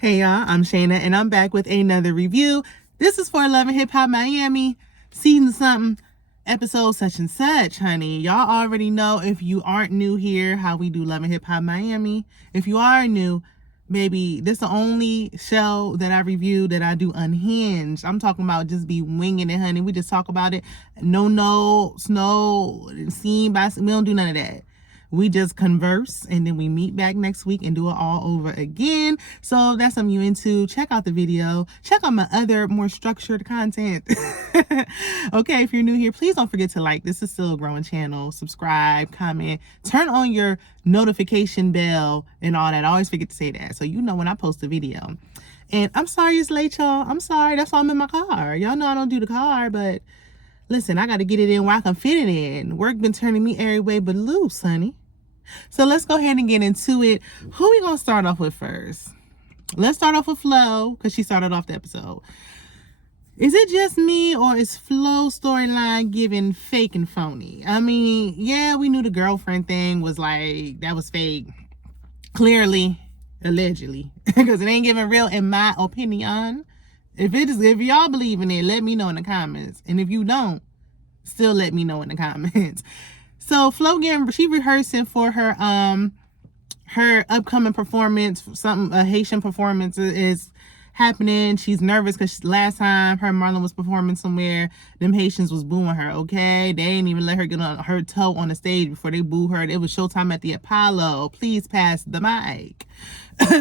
Hey y'all, I'm Shayna and I'm back with another review. This is for Love and Hip Hop Miami, season something, episode such and such, honey. Y'all already know, if you aren't new here, how we do Love and Hip Hop Miami. If you are new, baby, this is the only show that I review that I do unhinged. I'm talking about just be winging it, honey. We just talk about it. No notes, no scene by scene. We don't do none of that. We just converse and then we meet back next week and do it all over again. So if that's something you into, check out the video. Check out my other more structured content. Okay, if you're new here, please don't forget to like. This is still a growing channel. Subscribe, comment, turn on your notification bell and all that. I always forget to say that, so you know when I post a video. And I'm sorry it's late, y'all. I'm sorry. That's why I'm in my car. Y'all know I don't do the car, but listen, I got to get it in where I can fit it in. Work been turning me every way but loose, honey. So let's go ahead and get into it. Who we going to start off with first? Let's start off with Flo, because she started off the episode. Is it just me, or is Flo's storyline giving fake and phony? I mean, yeah, we knew the girlfriend thing was like, that was fake. Clearly, allegedly. Because it ain't giving real, in my opinion. If y'all believe in it, let me know in the comments. And if you don't, still let me know in the comments. So Flo she rehearsing for her upcoming performance. A Haitian performance is happening. She's nervous because last time her and Marlon was performing somewhere, them Haitians was booing her. Okay, they ain't even let her get on her toe on the stage before they boo her. It was showtime at the Apollo. Please pass the mic.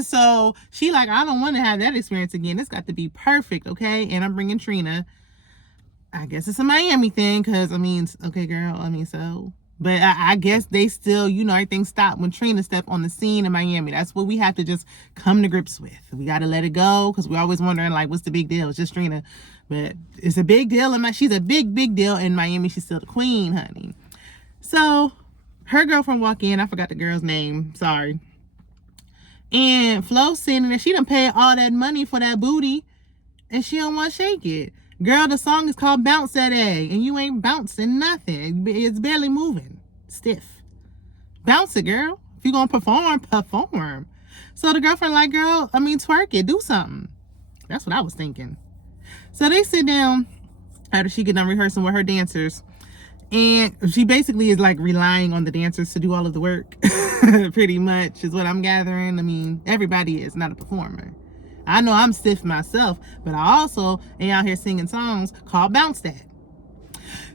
So she like, I don't want to have that experience again. It's got to be perfect, okay? And I'm bringing Trina. I guess it's a Miami thing, because I mean, okay, girl. I mean, so. But I guess they still, you know, everything stopped when Trina stepped on the scene in Miami. That's what we have to just come to grips with. We got to let it go, because we're always wondering, like, what's the big deal? It's just Trina. But it's a big deal. She's a big deal in Miami. She's still the queen, honey. So her girlfriend walk in. I forgot the girl's name. Sorry. And Flo saying that she done paid all that money for that booty, and she don't want to shake it. Girl, the song is called Bounce That A, and you ain't bouncing nothing. It's barely moving. Stiff. Bounce it, girl. If you gonna perform. So the girlfriend like, girl, twerk it. Do something. That's what I was thinking. So they sit down after she get done rehearsing with her dancers. And she basically is like relying on the dancers to do all of the work. Pretty much is what I'm gathering. I mean, everybody is not a performer. I know I'm stiff myself, but I also am out here singing songs called Bounce That.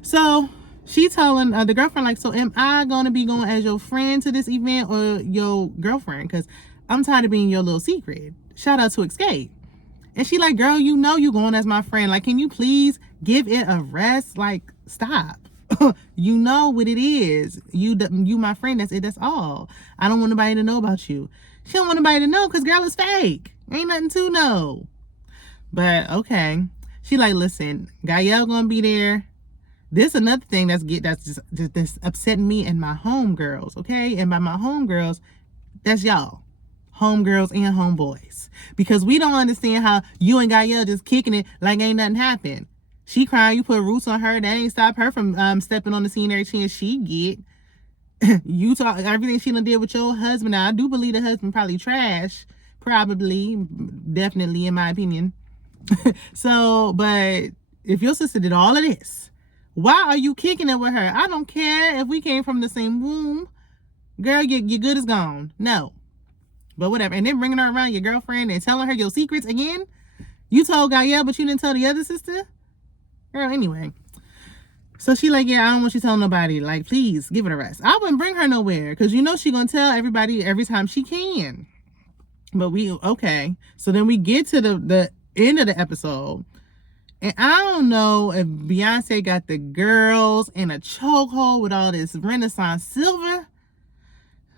So she telling the girlfriend, like, so am I going to be going as your friend to this event or your girlfriend? Because I'm tired of being your little secret. Shout out to Escape. And she like, girl, you know you going as my friend. Like, can you please give it a rest? Like, stop. You know what it is. You my friend. That's it. That's all. I don't want nobody to know about you. She don't want nobody to know because, girl, it's fake. Ain't nothing to know. But okay. She like, listen, Gael gonna be there. This another thing that's upsetting me and my homegirls, okay? And by my homegirls, that's y'all. Homegirls and homeboys. Because we don't understand how you and Gael just kicking it like ain't nothing happened. She crying, you put roots on her. That ain't stop her from stepping on the scene every chance she get. You talk everything she done did with your husband. Now, I do believe the husband probably trash. Probably, definitely, in my opinion. So, but if your sister did all of this, why are you kicking it with her? I don't care if we came from the same womb. Girl, your good is gone. No. But whatever. And then bringing her around your girlfriend and telling her your secrets again. You told Gael, but you didn't tell the other sister? Girl, anyway. So she like, yeah, I don't want you telling nobody. Like, please, give it a rest. I wouldn't bring her nowhere, because you know she gonna tell everybody every time she can. But okay. So then we get to the end of the episode. And I don't know if Beyonce got the girls in a chokehold with all this Renaissance silver.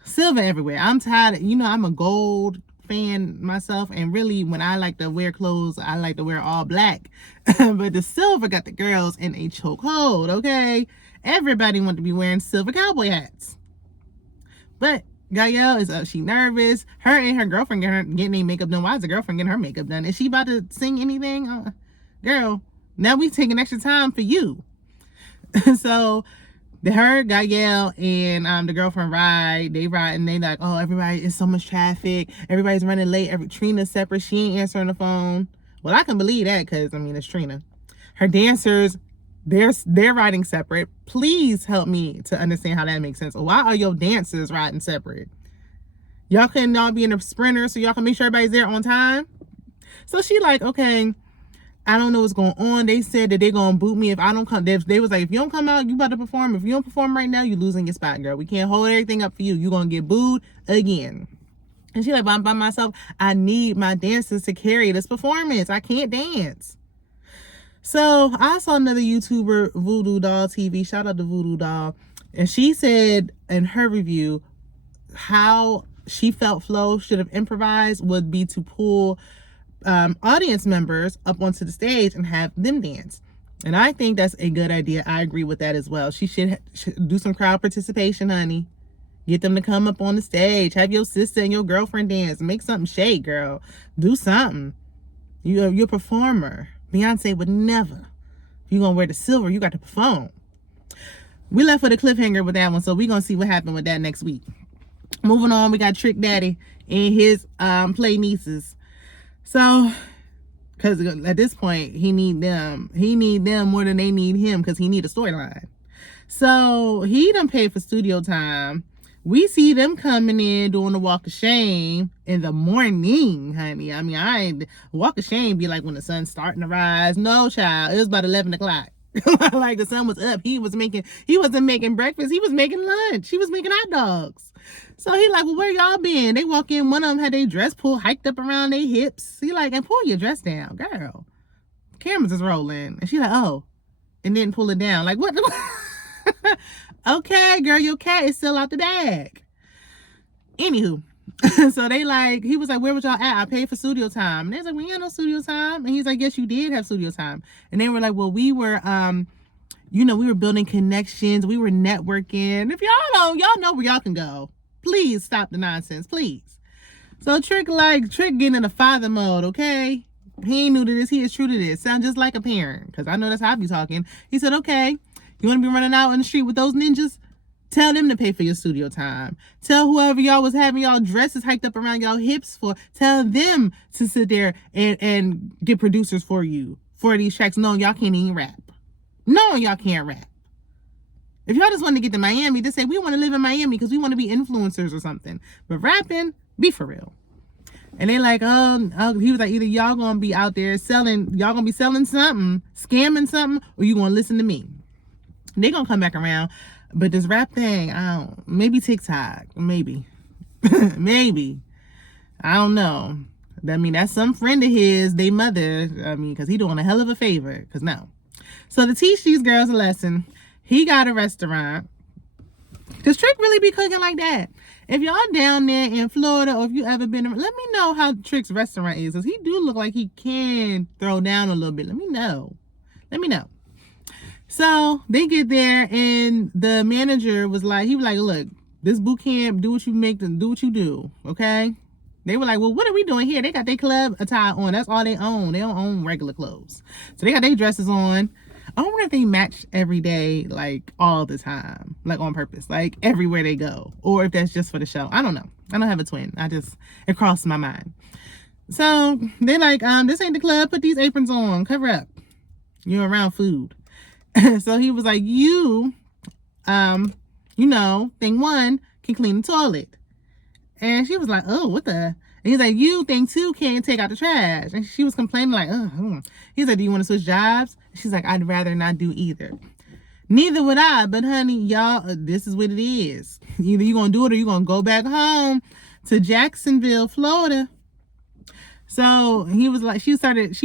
Silver everywhere. I'm tired. You know, I'm a gold fan myself. And really, when I like to wear clothes, I like to wear all black. But the silver got the girls in a chokehold, okay? Everybody want to be wearing silver cowboy hats. But Gael is she nervous. Her and her girlfriend getting their makeup done. Why is the girlfriend getting her makeup done? Is she about to sing anything? Girl, now we taking extra time for you. So Her, Gael, and the girlfriend ride. They ride and they like, oh, everybody, it's so much traffic. Everybody's running late. Trina's separate. She ain't answering the phone. Well, I can believe that because, I mean, it's Trina. Her dancers, they're riding separate. Please help me to understand how that makes sense. Why are your dancers riding separate? Y'all couldn't all be in a sprinter so y'all can make sure everybody's there on time? So she like, okay, I don't know what's going on. They said that they're going to boot me if I don't come. They was like, if you don't come out, you about to perform. If you don't perform right now, you're losing your spot, girl. We can't hold everything up for you. You're going to get booed again. And she like, but I'm by myself. I need my dancers to carry this performance. I can't dance. So I saw another YouTuber, Voodoo Doll TV. Shout out to Voodoo Doll. And she said in her review how she felt Flo should have improvised would be to pull audience members up onto the stage and have them dance. And I think that's a good idea. I agree with that as well. She should do some crowd participation, honey. Get them to come up on the stage. Have your sister and your girlfriend dance. Make something shake, girl. Do something. You're a performer. Beyonce would never. If you're going to wear the silver, you got to perform. We left with a cliffhanger with that one, so we're going to see what happened with that next week. Moving on, we got Trick Daddy and his play nieces. So, because at this point, he need them more than they need him because he need a storyline. So, he done paid for studio time. We see them coming in doing the walk of shame in the morning, honey. I mean, walk of shame be like when the sun's starting to rise. No, child. It was about 11 o'clock. Like the sun was up. He wasn't making breakfast. He was making lunch. He was making hot dogs. So he like, well, where y'all been? They walk in, one of them had their dress pulled, hiked up around their hips. He like, and pull your dress down, girl. Cameras is rolling. And she like, oh, and then pull it down. Like, what? Okay, girl, your cat is still out the bag. Anywho, so they like, he was like, where was y'all at? I paid for studio time. And they was like, we ain't no studio time. And he's like, yes, you did have studio time. And they were like, well, we were, we were building connections. We were networking. If y'all know where y'all can go. Please stop the nonsense, please. So Trick getting in a father mode, okay? He ain't new to this. He is true to this. Sound just like a parent, because I know that's how I be talking. He said, okay, you want to be running out in the street with those ninjas? Tell them to pay for your studio time. Tell whoever y'all was having y'all dresses hiked up around y'all hips for, tell them to sit there and get producers for you for these tracks, knowing y'all can't even rap. Knowing y'all can't rap. If y'all just want to get to Miami, just say, we want to live in Miami because we want to be influencers or something. But rapping, be for real. And they like, he was like, either y'all going to be out there selling something, scamming something, or you going to listen to me. They going to come back around. But this rap thing, maybe TikTok, maybe. Maybe. I don't know. I mean, that's some friend of his, they mother, because he doing a hell of a favor, because no. So to teach these girls a lesson, he got a restaurant. Does Trick really be cooking like that? If y'all down there in Florida, or if you ever been, let me know how Trick's restaurant is, because he do look like he can throw down a little bit. Let me know. So they get there, and the manager was like, look, this boot camp, do what you do, okay? They were like, well, what are we doing here? They got their club attire on. That's all they own. They don't own regular clothes. So they got their dresses on. I wonder if they match every day, like all the time, like on purpose, like everywhere they go, or if that's just for the show. I don't know. I don't have a twin. It crossed my mind. So they're like, this ain't the club. Put these aprons on. Cover up. You're around food. So he was like, thing one can clean the toilet. And she was like, oh, what the? And he's like, you, thing two, can't take out the trash. And she was complaining like, He's like, do you want to switch jobs? She's like, I'd rather not do either. Neither would I. But honey, y'all, this is what it is. Either you're going to do it or you're going to go back home to Jacksonville, Florida. So he was like, she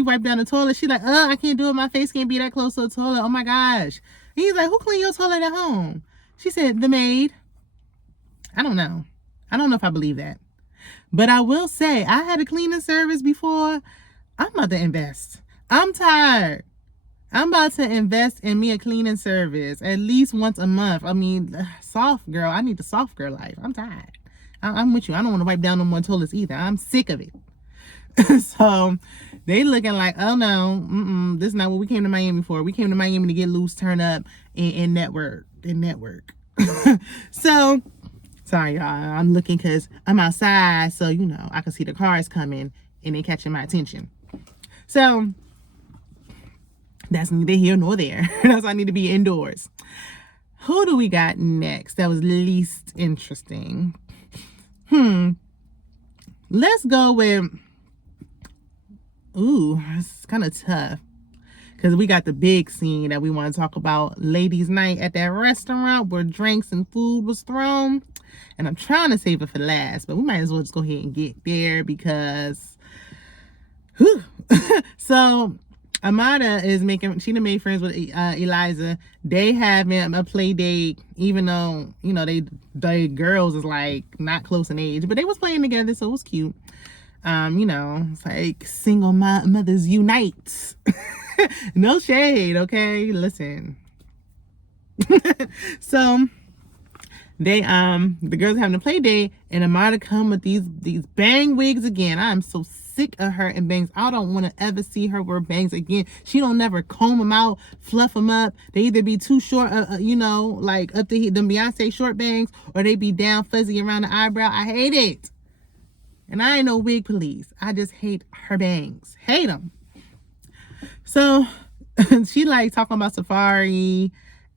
wiped down the toilet. She's like, I can't do it. My face can't be that close to the toilet. Oh my gosh. And he's like, who cleaned your toilet at home? She said, the maid. I don't know if I believe that. But I will say, I had a cleaning service before. I'm about to invest. I'm tired. I'm about to invest in me a cleaning service at least once a month. I mean, soft girl. I need the soft girl life. I'm tired. I'm with you. I don't want to wipe down no more toilets either. I'm sick of it. So they looking like, oh no, this is not what we came to Miami for. We came to Miami to get loose, turn up, and network. and network. So, sorry, y'all. I'm looking because I'm outside, so, you know, I can see the cars coming and they catching my attention. So, that's neither here nor there. That's why I need to be indoors. Who do we got next that was least interesting? Let's go with... Ooh, it's kind of tough. Because we got the big scene that we want to talk about. Ladies' night at that restaurant where drinks and food was thrown. And I'm trying to save it for last. But we might as well just go ahead and get there because... Whew. So, Amara is making... She done made friends with Eliza. They having a play date. Even though, you know, they girls is like not close in age. But they was playing together, so it was cute. You know, it's like single mothers unite. No shade, okay? Listen. So they the girls are having a play date and Amara come with these bang wigs again. I'm so sick of her and bangs. I don't want to ever see her wear bangs again. She don't never comb them out, fluff them up. They either be too short, you know, like up to them Beyonce short bangs, or they be down fuzzy around the eyebrow. I hate it. And I ain't no wig police. I just hate her bangs. Hate them. So she like talking about Safari,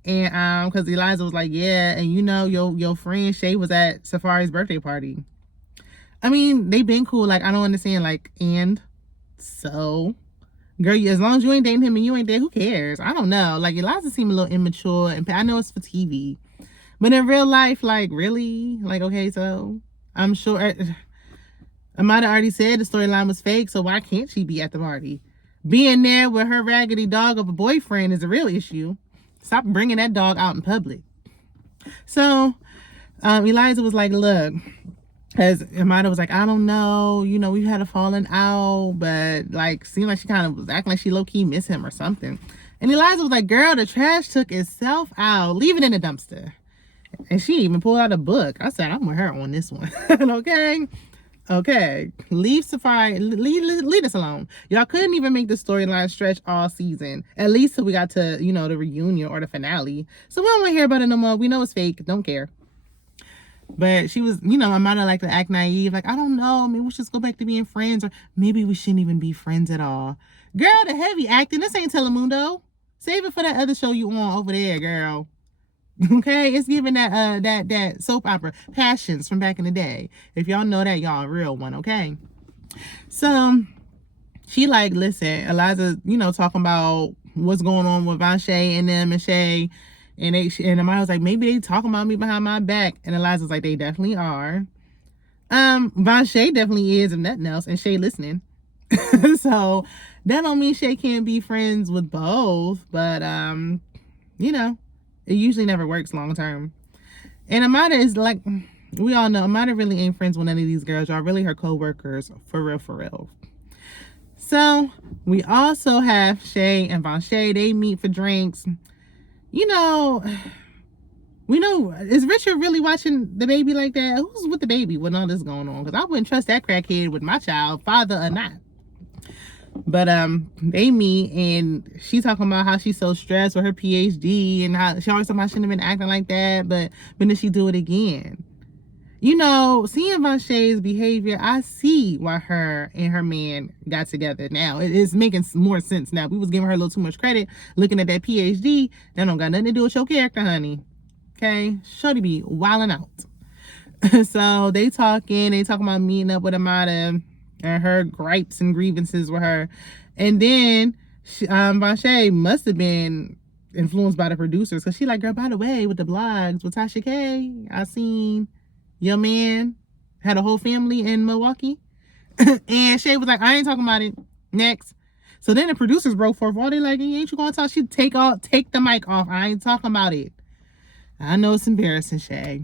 and because Eliza was like, yeah, and you know your friend Shay was at Safari's birthday party. I mean, they been cool. Like, I don't understand. Like, and so, girl, as long as you ain't dating him and you ain't there, who cares? I don't know. Like, Eliza seemed a little immature, and I know it's for TV, but in real life, like, really, like, okay, so I'm sure. Amada already said the storyline was fake, so why can't she be at the party? Being there with her raggedy dog of a boyfriend is a real issue. Stop bringing that dog out in public. So, Eliza was like, look, because Amada was like, I don't know, you know, we've had a falling out, but, like, seemed like she kind of was acting like she low-key missed him or something. And Eliza was like, girl, the trash took itself out. Leave it in the dumpster. And she even pulled out a book. I said, I'm with her on this one. Okay, leave Safari, leave us alone. Y'all couldn't even make the storyline stretch all season, at least till we got to, you know, the reunion or the finale. So we don't want to hear about it no more. We know it's fake. Don't care. But she was, you know, I might have like to act naive. Like, I don't know. Maybe we should just go back to being friends, or maybe we shouldn't even be friends at all. Girl, the heavy acting. This ain't Telemundo. Save it for that other show you on over there, girl. Okay, it's giving that soap opera Passions from back in the day. If y'all know that, y'all a real one. Okay, so she like, listen, Eliza, you know, talking about what's going on with Vonshae and them and Shay, and Amara was like, maybe they talking about me behind my back, and Eliza's like, they definitely are. Vonshae definitely is, if nothing else, and Shay listening. So that don't mean Shay can't be friends with both, but you know. It usually never works long term. And Amada is like, we all know, Amada really ain't friends with none of these girls. Y'all really her co-workers, for real, for real. So, we also have Shay and Vonshae. They meet for drinks. You know, we know, is Richard really watching the baby like that? Who's with the baby when all this going on? Because I wouldn't trust that crackhead with my child, father or not. But they meet, and she's talking about how she's so stressed with her PhD, and how she always talking about she shouldn't have been acting like that, but then she do it again. You know, seeing Vonshae's behavior, I see why her and her man got together now. It's making more sense now. We was giving her a little too much credit, looking at that PhD. That don't got nothing to do with your character, honey. Okay? Shorty be wilding out. So they talking about meeting up with Amada and her gripes and grievances with her. And then Vonshae must have been influenced by the producers, because she like, girl, by the way, with the blogs with Tasha K, I seen your man had a whole family in Milwaukee. And Shay was like, I ain't talking about it. Next. So then the producers broke forth. All they like, ain't you gonna talk? She take the mic off. I ain't talking about it. I know it's embarrassing, Shay.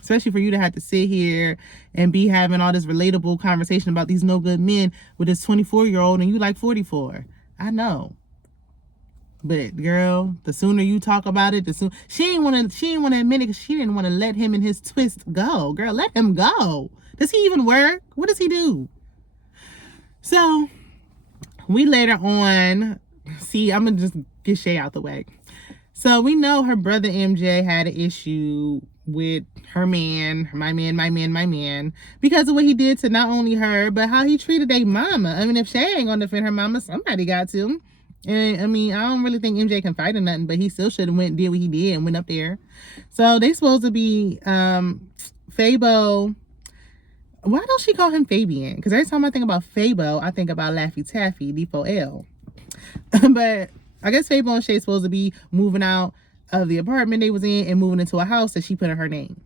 Especially for you to have to sit here and be having all this relatable conversation about these no good men with this 24-year-old and you like 44. I know. But girl, the sooner you talk about it, the sooner she ain't want to admit it, because she didn't want to let him and his twist go. Girl, let him go. Does he even work? What does he do? So we later on see, I'm gonna just get Shay out the way. So we know her brother MJ had an issue with her man, my man, because of what he did to not only her, but how he treated their mama. I mean, if Shay ain't gonna defend her mama, somebody got to. And I mean, I don't really think MJ can fight or nothing, but he still should have went and did what he did and went up there. So they supposed to be Fabo. Why don't she call him Fabian? Because every time I think about Fabo, I think about Laffy Taffy, D4L. But I guess Fabo and Shay supposed to be moving out of the apartment they was in and moving into a house that she put in her name.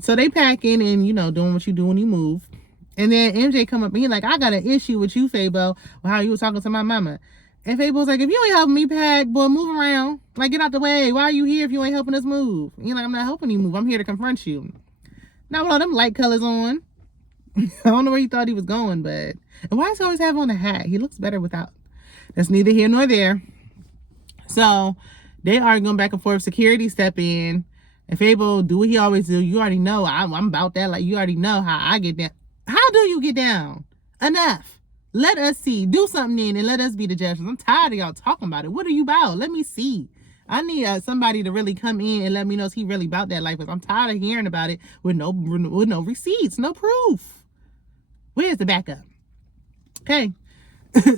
So they packing and, you know, doing what you do when you move. And then MJ come up and he like, I got an issue with you, Fabo, with how you was talking to my mama. And Fabo's like, if you ain't helping me pack, boy, move around. Like, get out the way. Why are you here if you ain't helping us move? And you're like, I'm not helping you move. I'm here to confront you. Now with all them light colors on. I don't know where he thought he was going, but... And why does he always have on a hat? He looks better without. That's neither here nor there. So, they are going back and forth. Security step in. And Fabo do what he always do. You already know. I'm about that. Like, you already know how I get down. How do you get down? Enough. Let us see. Do something in and let us be the judges. I'm tired of y'all talking about it. What are you about? Let me see. I need somebody to really come in and let me know if he really about that life. Because I'm tired of hearing about it with no receipts, no proof. Where's the backup? Okay.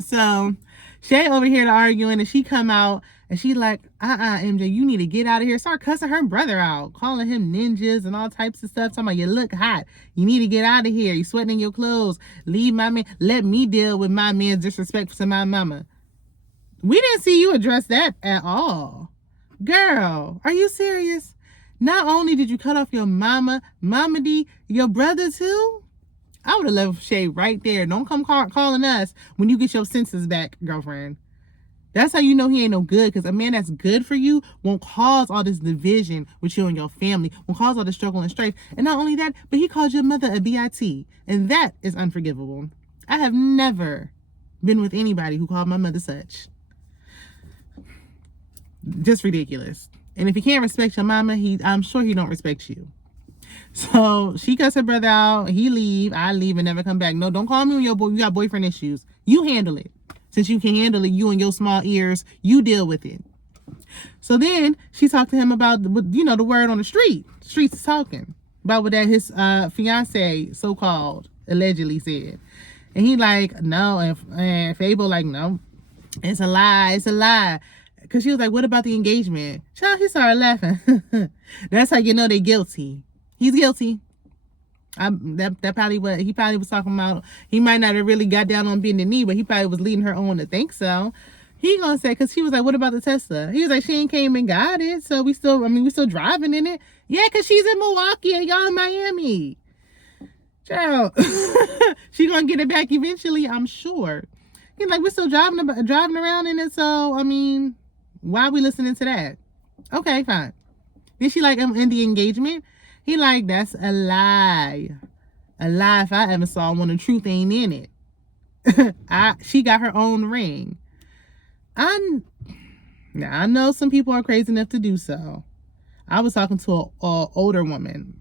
So, Shay over here arguing and she come out and she like, MJ, you need to get out of here. Start cussing her brother out, calling him ninjas and all types of stuff. Talking about you look hot. You need to get out of here. You sweating in your clothes. Leave my man. Let me deal with my man's disrespect to my mama. We didn't see you address that at all. Girl, are you serious? Not only did you cut off your McD, your brother too? I would have left Shay right there. Don't come calling us when you get your senses back, girlfriend. That's how you know he ain't no good, because a man that's good for you won't cause all this division with you and your family, won't cause all the struggle and strife. And not only that, but he called your mother a BIT. And that is unforgivable. I have never been with anybody who called my mother such. Just ridiculous. And if he can't respect your mama, I'm sure he don't respect you. So she cuts her brother out. He leave. I leave and never come back. No, don't call me when you got boyfriend issues. You handle it. Since you can handle it, you and your small ears, you deal with it. So then she talked to him about, the word on the street. The streets is talking about what that his fiance, so-called, allegedly said. And he like, no. And Fabo like, no, it's a lie. It's a lie. Because she was like, what about the engagement? Child, he started laughing. That's how you know they're guilty. He's guilty. That probably what he probably was talking about. He might not have really got down on bending knee, but he probably was leading her on to think so. He gonna say, because she was like, what about the Tesla? He was like, she ain't came and got it, so we still driving in it. Yeah, because she's in Milwaukee and y'all in Miami. Child, she gonna get it back eventually, I'm sure. He's like, we're still driving around in it, so I mean, why are we listening to that? Okay, fine. Then she like, in the engagement. He like, that's a lie. A lie if I ever saw one. The truth ain't in it. She got her own ring. I know some people are crazy enough to do so. I was talking to a older woman,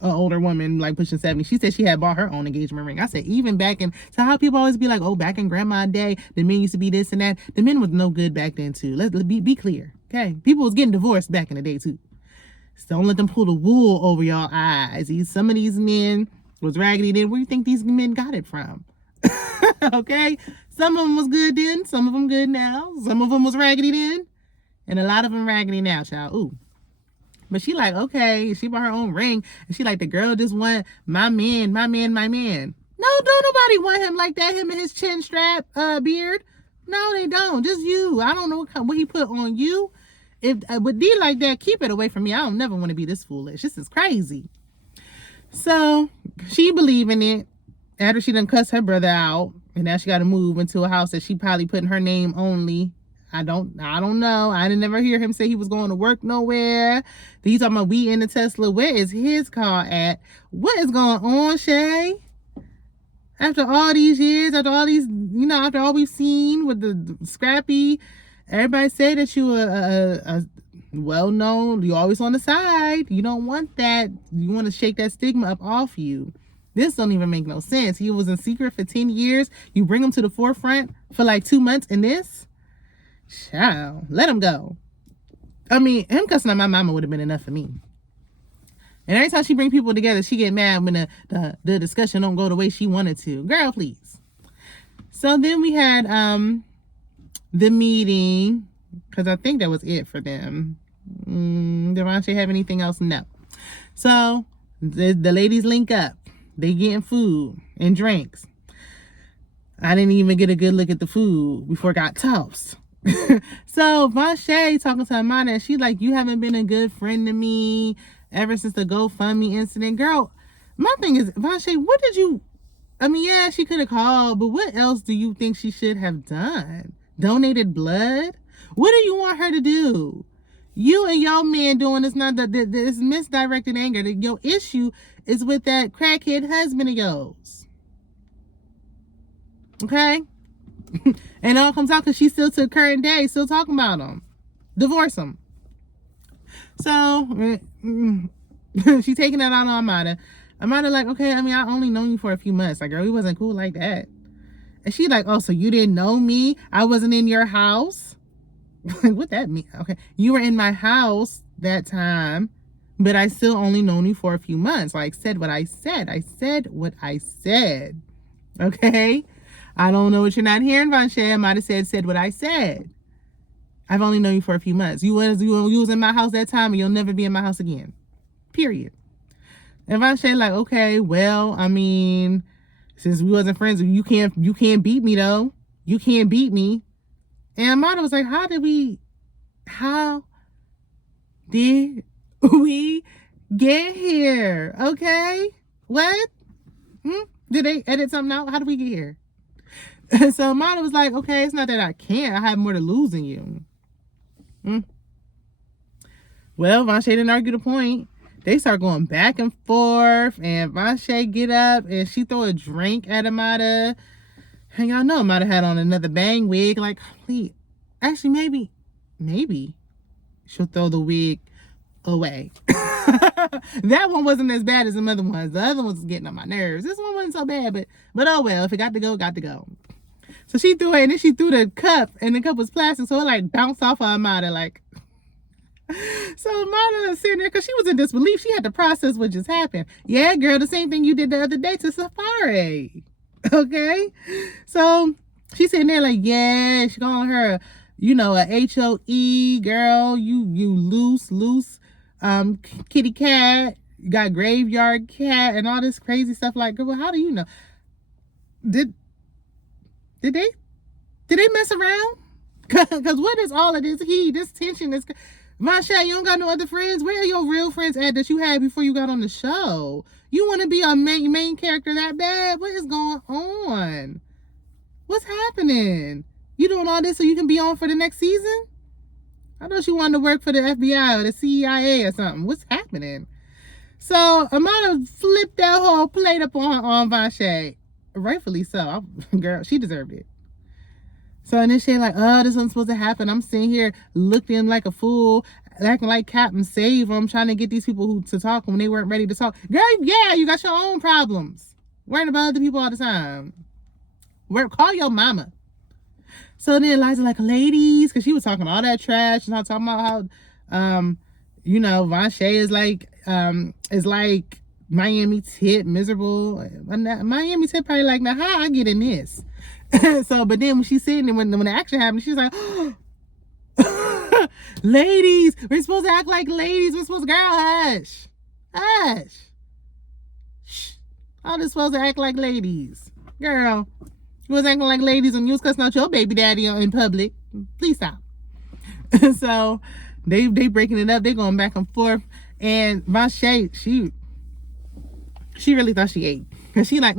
like pushing 70. She said she had bought her own engagement ring. I said, even back in, so how people always be like, oh, back in grandma's day, the men used to be this and that. The men was no good back then too. Let's be clear. Okay. People was getting divorced back in the day too. So don't let them pull the wool over y'all eyes. Some of these men was raggedy then. Where do you think these men got it from? Okay? Some of them was good then. Some of them good now. Some of them was raggedy then. And a lot of them raggedy now, child. Ooh. But she like, okay. She bought her own ring. And she like, the girl just want my man. No, don't nobody want him like that. Him and his chin strap beard. No, they don't. Just you. I don't know what he put on you. If with D like that, keep it away from me. I don't never want to be this foolish. This is crazy. So she believe in it. After she done cuss her brother out, and now she got to move into a house that she probably put in her name only. I don't know. I didn't never hear him say he was going to work nowhere. Then he's talking about we in the Tesla. Where is his car at? What is going on, Shay? After all these years, after all these, after all we've seen with the scrappy. Everybody say that you a well-known, you always on the side. You don't want that. You want to shake that stigma up off you. This don't even make no sense. He was in secret for 10 years. You bring him to the forefront for like 2 months in this? Child, let him go. I mean, him cussing out my mama would have been enough for me. And every time she bring people together, she get mad when the discussion don't go the way she wanted to. Girl, please. So then we had the meeting, because I think that was it for them. Did Vonshae have anything else? No. So the ladies link up. They getting food and drinks. I didn't even get a good look at the food before it got tossed. So Vonshae talking to Amara, and she's like, you haven't been a good friend to me ever since the GoFundMe incident. Girl, my thing is, Vonshae, what did you... I mean, yeah, she could have called, but what else do you think she should have done? Donated blood? What do you want her to do? You and your man doing this, not this misdirected anger. Your issue is with that crackhead husband of yours. Okay? And it all comes out because she still to the current day, still talking about him. Divorce him. So, she's taking that out on Amara. Amara like, okay, I mean, I only known you for a few months. Like, girl, we wasn't cool like that. And she like, oh, so you didn't know me? I wasn't in your house? What that mean? Okay, you were in my house that time, but I still only known you for a few months. Like, said what I said. I said what I said. Okay? I don't know what you're not hearing, Vonshae. I might have said what I said. I've only known you for a few months. You was in my house that time, and you'll never be in my house again. Period. And Vonshae like, okay, well, I mean, since we wasn't friends, you can't beat me though. You can't beat me. And Amara was like, how did we get here? Okay? What? Did they edit something out? How did we get here? So Amara was like, okay, it's not that I can't. I have more to lose than you. Well, Vonshae didn't argue the point. They start going back and forth, and Vonshae get up and she throw a drink at Amara. And y'all know Amara had on another bang wig. Like, please. Actually, maybe she'll throw the wig away. That one wasn't as bad as the other ones. The other ones was getting on my nerves. This one wasn't so bad, but oh well. If it got to go, got to go. So she threw it, and then she threw the cup, and the cup was plastic, so it like bounced off of Amara, like. So Amara sitting there, because she was in disbelief. She had to process what just happened. Yeah, girl, the same thing you did the other day to Safari. Okay? So she's sitting there like, yeah, she calling her, you know, a HOE, girl, you loose, kitty cat, you got graveyard cat, and all this crazy stuff. Like, girl, how do you know? Did they mess around? Because what is all of this tension, this... Vonshae, you don't got no other friends? Where are your real friends at that you had before you got on the show? You want to be a main character that bad? What is going on? What's happening? You doing all this so you can be on for the next season? I thought you wanted to work for the FBI or the CIA or something. What's happening? So Amara flipped that whole plate up on Vonshae. Rightfully so. Girl, she deserved it. So and then she like, oh, this wasn't supposed to happen. I'm sitting here looking like a fool, acting like Captain Save them, trying to get these people to talk when they weren't ready to talk. Girl, yeah, you got your own problems. Worrying about other people all the time. Call your mama. So then Eliza like, ladies, because she was talking all that trash and talking about how, you know, Vonshae is like Miami tip, miserable. Miami tip probably like, now how I get in this? So, but then when she's sitting and when the action happened, she's like, oh, ladies, we're supposed to act like ladies. We're supposed to, girl, hush. Shh. I'm just supposed to act like ladies. Girl, you was acting like ladies when you was cussing out your baby daddy in public. Please stop. So they breaking it up. They going back and forth. And Vonshae, she really thought she ate. Cause she like,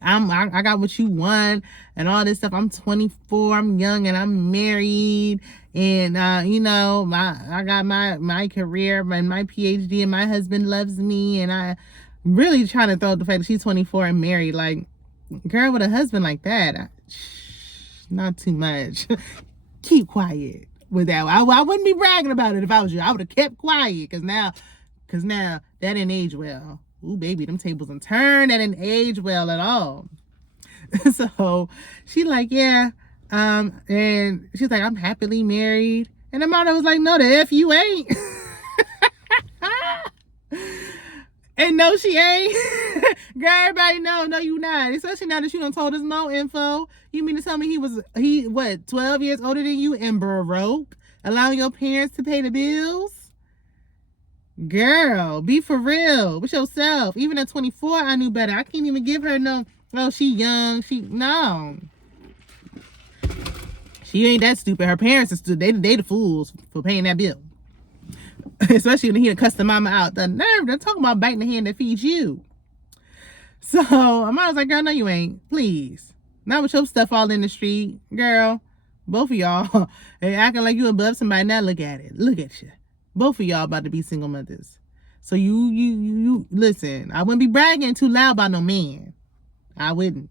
I got what you want and all this stuff. I'm 24, I'm young, and I'm married, and you know, I got my career and my PhD, and my husband loves me, and I really trying to throw out the fact that she's 24 and married. Like, girl, with a husband like that, not too much. Keep quiet with that. I wouldn't be bragging about it if I was you. I would have kept quiet, cause now that didn't age well. Ooh, baby, them tables done turned. That didn't age well at all. So she like, yeah, And she's like, I'm happily married. And Amara was like, no, the F you ain't. And no, she ain't. Girl, everybody know, no, you not. Especially now that you done told us more info. You mean to tell me he 12 years older than you and broke, allowing your parents to pay the bills? Girl, be for real with yourself. Even at 24, I knew better. I can't even give her no, oh, she young. No. She ain't that stupid. Her parents are stupid. They the fools for paying that bill. Especially when he cussed the mama out. The nerve, they're talking about biting the hand that feeds you. So Amara was like, girl, no, you ain't. Please. Not with your stuff all in the street. Girl, both of y'all acting like you above somebody. Now look at it. Look at you. Both of y'all about to be single mothers. So you listen, I wouldn't be bragging too loud about no man. I wouldn't.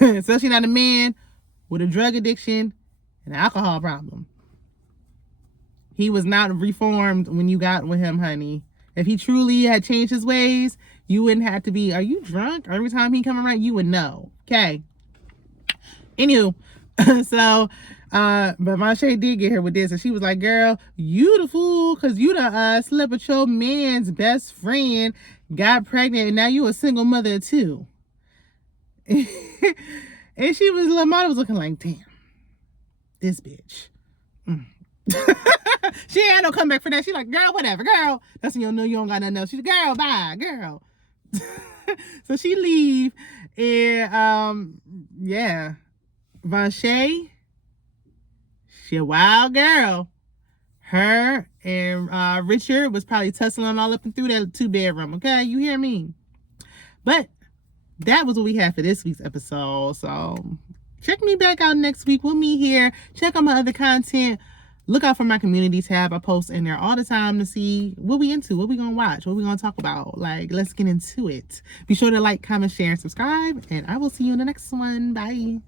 Especially not a man with a drug addiction and an alcohol problem. He was not reformed when you got with him, honey. If he truly had changed his ways, you wouldn't have to be, are you drunk? Every time he come around, you would know. Okay. Anywho, so, but Vonshae did get her with this, and she was like, girl, you the fool, because you done slept with your man's best friend, got pregnant, and now you a single mother too. And Lamont was looking like, damn, this bitch. She ain't had no comeback for that. She like, girl, whatever, girl. That's when you know you don't got nothing else. She's like, girl, bye, girl. So she leave, and yeah, Vonshae, she a wild girl. Her and Richard was probably tussling all up and through that 2-bedroom. Okay, you hear me? But that was what we had for this week's episode. So check me back out next week. We'll meet here. Check out my other content. Look out for my community tab. I post in there all the time to see what we into, what we gonna watch, what we gonna talk about. Like, let's get into it. Be sure to like, comment, share, and subscribe, and I will see you in the next one. Bye.